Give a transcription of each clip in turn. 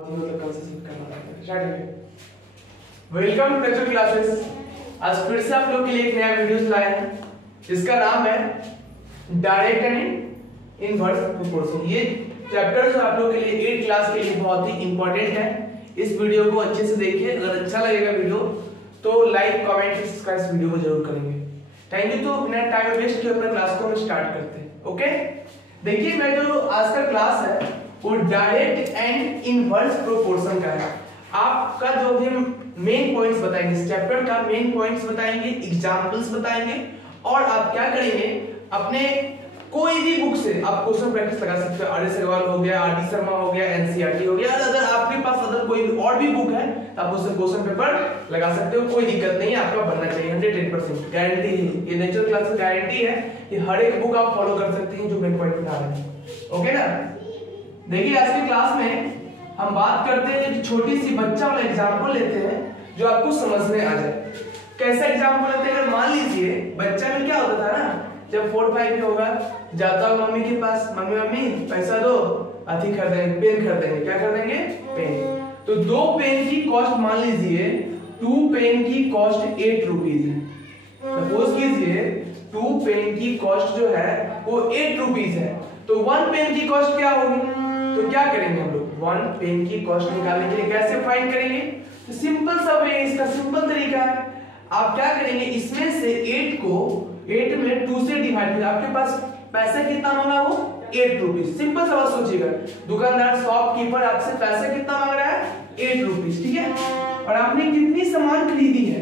Welcome to nature classes. आज फिर से आप लोग के लिए एक नया वीडियोस लाए हैं जिसका नाम है डायरेक्ट एंड इनवर्स प्रोपोर्शन। ये चैप्टर जो आप लोग के लिए 8 क्लास के लिए बहुत ही इंपॉर्टेंट है। इस वीडियो को अच्छे से देखिए। अगर अच्छा लगेगा वीडियो तो लाइक कमेंट सब्सक्राइब इस वीडियो को जरूर करेंगे। Thank you. तो बिना टाइम वेस्ट किए अपने क्लास को हम स्टार्ट करते हैं। ओके, देखिए मैं जो आज का क्लास है वो डायरेक्ट एंड इनवर्स प्रोपोर्शन का है। आपका जो भी हम मेन पॉइंट्स बताएंगे, इस चैप्टर का मेन पॉइंट्स बताएंगे, एग्जांपल्स बताएंगे और आप क्या करेंगे, अपने कोई भी बुक से आप क्वेश्चन प्रैक्टिस लगा सकते हो। आर.एस. अग्रवाल हो गया, आर.डी. शर्मा हो गया, एनसीईआरटी हो गया। अगर आपके पास अदर कोई और भी बुक है तो आप उससे क्वेश्चन पेपर लगा सकते हो। कोई दिक्कत नहीं है, आपका बनना चाहिए। 110% गारंटी है। ये नेचुरल क्लास की गारंटी है कि हर एक बुक आप फॉलो कर सकते हैं जो मेन पॉइंट बता रहे हैं। ओके ना। देखिए आज की क्लास में हम बात करते हैं कि छोटी सी बच्चा वाला एग्जांपल लेते हैं जो आपको समझ में आ जाए। कैसा एग्जांपल लेते हैं? अगर मान लीजिए बच्चा में क्या होता था ना, जब 4-5 में होगा, जाता है मम्मी के पास, मम्मी पैसा दो, अथी खरीदेंगे, पेन खरीदेंगे। क्या खरीदेंगे? पेन। तो 2 पेन की कॉस्ट मान लीजिए 2 पेन की कॉस्ट 8 रुपीज है। सपोज कीजिए 2 पेन की कॉस्ट जो है वो 8 रुपीज है। तो 1 पेन की कॉस्ट क्या होगी? तो क्या करेंगे हम लोग? 1 पेन की कॉस्ट निकालने के लिए कैसे फाइंड करेंगे? तो सिंपल सा वे, इसका सिंपल तरीका है। आप क्या करेंगे, इसमें से 8 में 2 से डिवाइड करें। आपके पास पैसा कितना मांगा? वो 8 रुपीज। सिंपल सा बात सोचिएगा, दुकानदार शॉपकीपर आपसे पैसा कितना मांग रहा है? 8 रुपीज। ठीक है। और आपने कितनी सामान खरीदी है?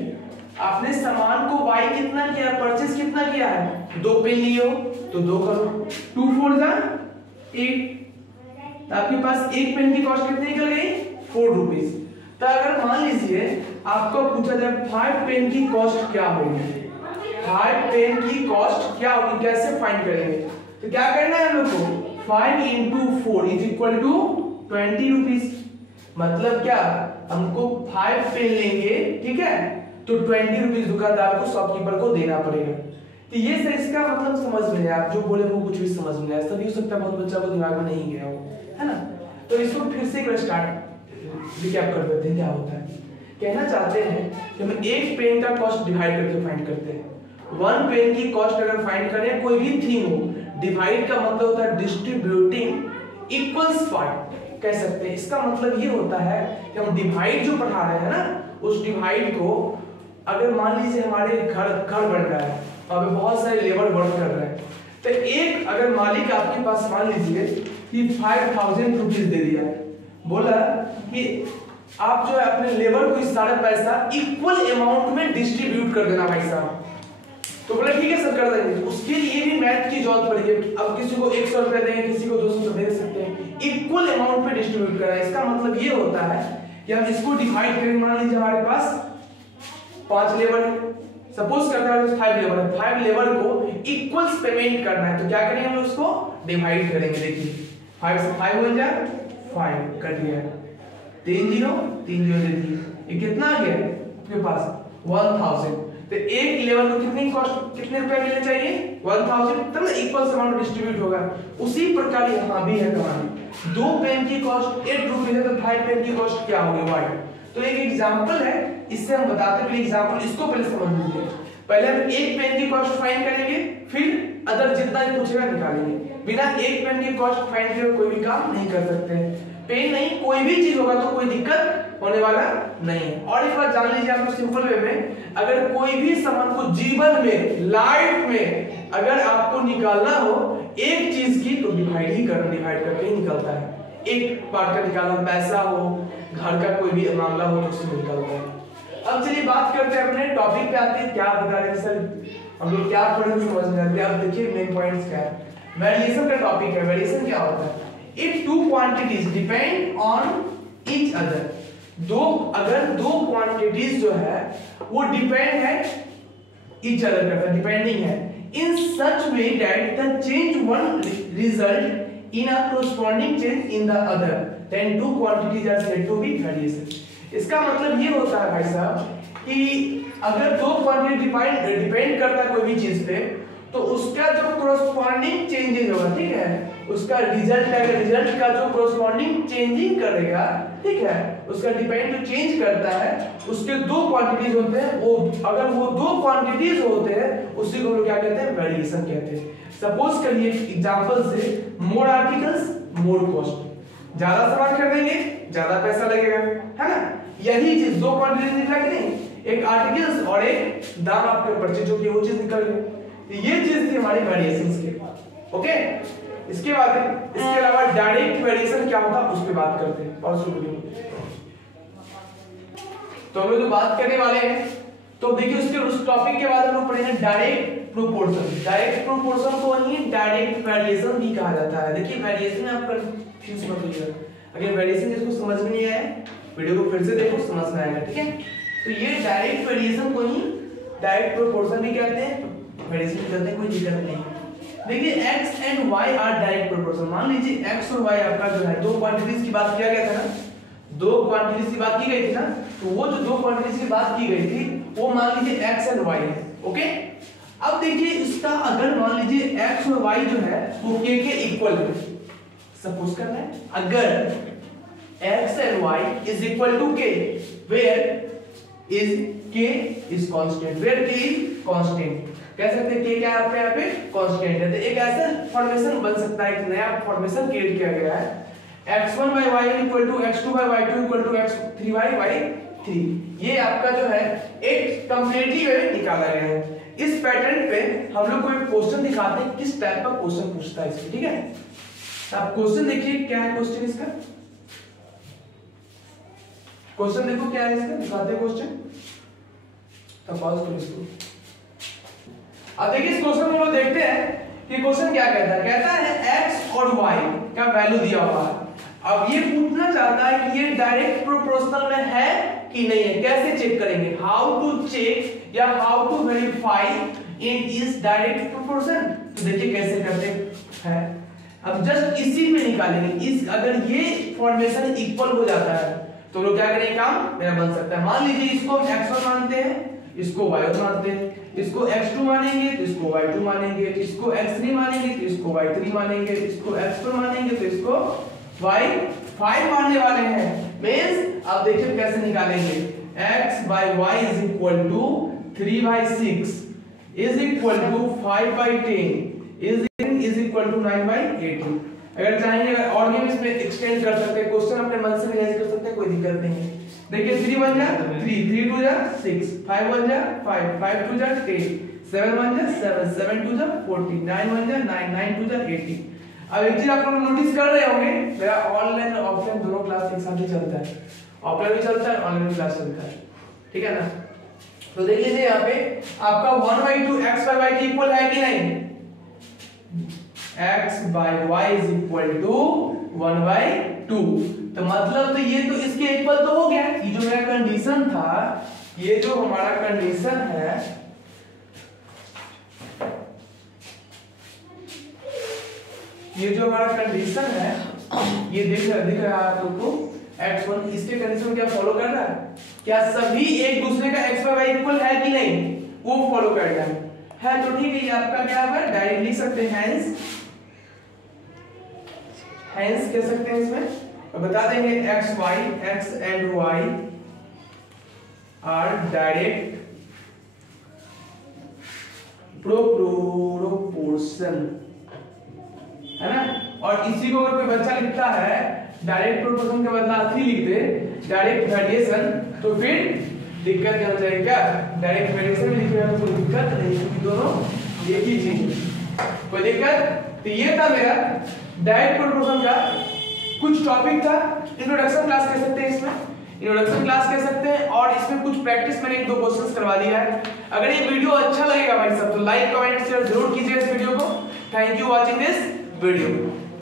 आपने सामान को बाई कितना किया, परचेस कितना किया है? 2 पेन लिए हो तो 2 करो, 2 4 जा 8। आपके पास 1 पेन की कॉस्ट कितनी निकल गई? 4 रुपीज। तो अगर मान लीजिए आपको पूछा जाए 5 पेन की कॉस्ट क्या होगी, 5 पेन की कॉस्ट क्या होगी, कैसे फाइंड करेंगे? तो क्या करना है हम लोग को? 5 × 4 = 20 रुपीज। मतलब क्या, हमको 5 पेन लेंगे, ठीक है, तो 20 रुपीज दुकानदार को, शॉपकीपर को देना पड़ेगा। तो ये सर इसका मतलब समझ में आया, आप जो बोले वो कुछ भी समझ में आया। तभी हो सकता है बहुत बच्चा को दिमाग में नहीं गया हो, है ना। तो इसको फिर से एक स्टार्ट रिकैप कर देते हैं क्या होता है। कहना चाहते हैं कि हम 1 पेन का कॉस्ट डिवाइड करके फाइंड करते हैं। 1 पेन की कॉस्ट अगर फाइंड करें, कोई भी थीम हो, डिवाइड का मतलब होता है डिस्ट्रीब्यूटिंग इक्वल्स पार्ट कह सकते हैं। इसका मतलब ये होता है कि हम डिवाइड जो पढ़ा रहे हैं ना, उस डिवाइड को अगर मान लीजिए हमारे घर बन रहा है, वहां पे बहुत सारे लेबर वर्क कर रहे हैं, तो एक अगर मालिक आपके पास मान लीजिए कि 5000 रुपीज दे दिया, बोला कि आप जो है अपने लेबर को इस सारा पैसा इक्वल अमाउंट में डिस्ट्रीब्यूट कर देना भाई साहब। तो बोला ठीक है सर कर देंगे। उसके लिए भी मैथ की जरूरत पड़ेगी। अब किसी को 100 रुपए देंगे, किसी को 200 दे सकते हैं, इक्वल अमाउंट में डिस्ट्रीब्यूट करना। इसका मतलब ये होता है कि हम इसको डिवाइड करें। मान लीजिए हमारे पास 5 लेबर है, सपोज करते हैं 5 लेबर है, 5 लेबर को इक्वल्स पेमेंट करना है। तो क्या करेंगे हम उसको डिवाइड करेंगे। देखिए 5 से 5 बन जाए, 5 कट गया, 3 0 दे दिए, ये कितना आ गया आपके पास? 1000। तो एक लेबर को कितनी कॉस्ट, कितने रुपए मिलने चाहिए? 1000, तब ना इक्वल अमाउंट डिस्ट्रीब्यूट होगा। उसी प्रकार यहां भी है कहानी। 2 पेन की कॉस्ट 8 रुपए है, तो 5 पेन की कॉस्ट क्या होगी? 1। तो एक एग्जांपल है, इससे हम बताते हैं। एग्जांपल इसको पहले समझ लीजिए। पहले हम 1 पेन की कॉस्ट फाइंड करेंगे, फिर अदर जितना ही पूछेगा निकालेंगे। बिना 1 पेन की कॉस्ट फाइंड किए कोई भी काम नहीं कर सकते। पेन नहीं, कोई भी चीज होगा तो कोई दिक्कत होने वाला नहीं है। और एक बात जान लीजिए आपको सिंपल वे में, अगर कोई भी सामान को जीवन में, लाइफ में अगर आपको निकालना हो एक चीज की, तो डिवाइड करके ही निकलता है। एक पार्ट का निकालना, पैसा हो, घर का कोई भी मामला हो तो उससे निकलता है। अब चलिए बात करते हैं अपने टॉपिक पे आते हैं। क्या बता रहे हैं सर हम लोग, क्या थोड़ा समझ में आते हैं। अब देखिए मेन पॉइंट्स क्या है। वेरिएशन का टॉपिक है। वेरिएशन क्या होता है? If 2 quantities depend on each other. अगर 2 क्वांटिटीज जो है वो डिपेंड है ईच अदर करता, डिपेंडिंग है, in such way that the change one result in a corresponding change in the other, then 2 quantities are said to be variation। इसका मतलब ये होता है भाई साहब कि अगर 2 क्वांटिटी डिपेंड करता है कोई भी चीज पे, तो उसका जो corresponding चेंजेस होगा, ठीक है, उसका रिजल्ट का जो corresponding चेंजिंग करेगा ठीक है, उसका डिपेंड जो चेंज करता है उसके दो क्वांटिटीज होते हैं, वो अगर वो दो क्वांटिटीज होते हैं उसी को हम लोग क्या कहते हैं, वेरिएशन कहते हैं। सपोज करिए एग्जांपल से मोर आर्टिकल्स मोर कॉस्ट, ज्यादा सामान खरीदेंगे ज्यादा पैसा लगेगा, है ना। यही चीज दो क्वांटिटी निकला कि नहीं, एक आर्टिकल्स और एक दाम आपके परचेज हो गया, वो चीज निकल गई। तो ये चीज थी हमारी वेरिएशंस की। ओके, इसके बाद इसके अलावा डायरेक्ट वेरिएशन क्या होता है उस पे बात करते हैं। और सुनिए, तो हम लोग जो बात करने वाले हैं, तो देखिए उसके उस टॉपिक के बाद हम लोग पढ़ेंगे डायरेक्ट प्रोपोर्शन। डायरेक्ट प्रोपोर्शन को ही डायरेक्ट वेरिएशन भी कहा जाता है। देखिए वेरिएशन में आप कंफ्यूज मत होइए, अगर वेरिएशन जिसको समझ में नहीं आया वीडियो को फिर से देखो, समझ में आएगा, ठीक है। तो ये डायरेक्ट वेरिएशन को ही डायरेक्ट प्रोपोर्शन भी कहते हैं, वेरिएशन भी कहते हैं, कोई दिक्कत नहीं। देखिए x and y are direct proportion. मान लीजिए x और y आपका जो है दो क्वांटिटीज की बात किया गया था ना, दो क्वांटिटीज की बात की गई थी ना, तो वो जो दो क्वांटिटीज की बात की गई थी वो मान लीजिए x एंड y है। ओके, अब देखिए इसका अगर मान लीजिए x और y जो है वो k के इक्वल है, सपोज करना है अगर x and y is equal to k, where is k is constant, where k is constant, कह सकते हैं k क्या है आपके यहाँ पे कांस्टेंट है। तो एक ऐसा फॉर्मेशन बन सकता है, एक नया फॉर्मेशन क्रिएट किया गया है, x1 by y equal to x2 by y2 equal to x3 by y3। ये आपका जो है एक कंप्लीटली वे निकाला गया है। इस पैटर्न पे हम लोग को एक क्वेश्चन दिखाते हैं किस टाइप का क्वेश्चन पूछता है इसमें, ठीक है। आप क्वेश्चन देखिए क्या है, क्वेश्चन इसका क्वेश्चन देखो क्या है इसका, दिखाते हैं क्वेश्चन। तो पॉज करो इसको। अब देखिए इस क्वेश्चन में हम लोग देखते हैं कि क्वेश्चन क्या कहता है, कहता है x और y का वैल्यू दिया हुआ है। अब ये पूछना चाहता है कि ये डायरेक्ट प्रोपोर्शनल में है कि नहीं है, कैसे चेक करेंगे, हाउ टू चेक या how to verify in is direct proportion. तो देखिए कैसे करते हैं, अब जस्ट इसी में निकालेंगे। इस अगर ये फॉर्मेशन इक्वल हो जाता है तो लोग क्या करेंगे, काम मेरा बन सकता है। मान लीजिए इसको हम x1 मानते हैं, इसको y1 मानते हैं, इसको x2 मानेंगे तो इसको y2 मानेंगे, इसको x3 मानेंगे तो इसको y3 मानेंगे, इसको x4 मानेंगे तो इसको y5 मानने वाले हैं। मींस अब देखिए कैसे निकालेंगे, x by y is equal to 3 by 6 is equal to 5 by 10 is equal to 9 by 18। अगर चाहेंगे और भी इसमें एक्सटेंड कर सकते हैं, क्वेश्चन अपने मन से रिवाइज कर सकते हैं, कोई दिक्कत नहीं है। देखिए 3 1 जा 3, 3 2 जा 6, 5 1 जा 5, 5 2 जा 10, 7 1 जा 7, 7 2 जा 14, 9 1 जा 9, 9 2 जा 18। अब एक चीज आप लोग नोटिस कर रहे होंगे, मेरा ऑनलाइन और ऑफलाइन दोनों क्लास एक साथ ही चलता है, ऑफलाइन भी चलता है ऑनलाइन भी क्लास चलता है, ठीक है ना। तो देख लीजिए यहाँ पे आपका 1/2 x by y के इक्वल है कि नहीं, x by y is equal to 1/2। तो मतलब तो ये तो इसके इक्वल तो हो गया। ये जो मेरा कंडीशन था, ये जो हमारा कंडीशन है, ये जो हमारा कंडीशन है, ये दिख रहा है आप लोग को x1, इसके कंडीशन क्या फॉलो कर रहा है, क्या सभी एक दूसरे का x by y इक्वल है कि नहीं, वो फॉलो कर रहा है। तो ठीक है, ये आपका क्या है, डायरेक्ट लिख सकते हैं, हेंस कह सकते हैं इसमें, और बता देंगे x and y are direct proportion, है ना। और इसी को अगर कोई बच्चा लिखता है डायरेक्ट प्रोपोर्शन के बदला 3 लिख दे डायरेक्ट वेरिएशन, तो फिर दिक्कत क्या हो जाएगी, क्या डायरेक्ट वेरिएशन में लिखेगा तो कोई दिक्कत नहीं, क्योंकि दोनों एक ही चीज, कोई दिक्कत। तो ये था मेरा डायरेक्ट प्रोपोर्शन का कुछ टॉपिक था, इंट्रोडक्शन क्लास कह सकते हैं, इसमें इंट्रोडक्शन क्लास कह सकते हैं। और इसमें कुछ प्रैक्टिस मैंने 1-2 क्वेश्चंस करवा दिया है। अगर ये वीडियो अच्छा लगेगा भाई सब, तो लाइक कमेंट शेयर जरूर कीजिए इस वीडियो को। Thank you watching this video.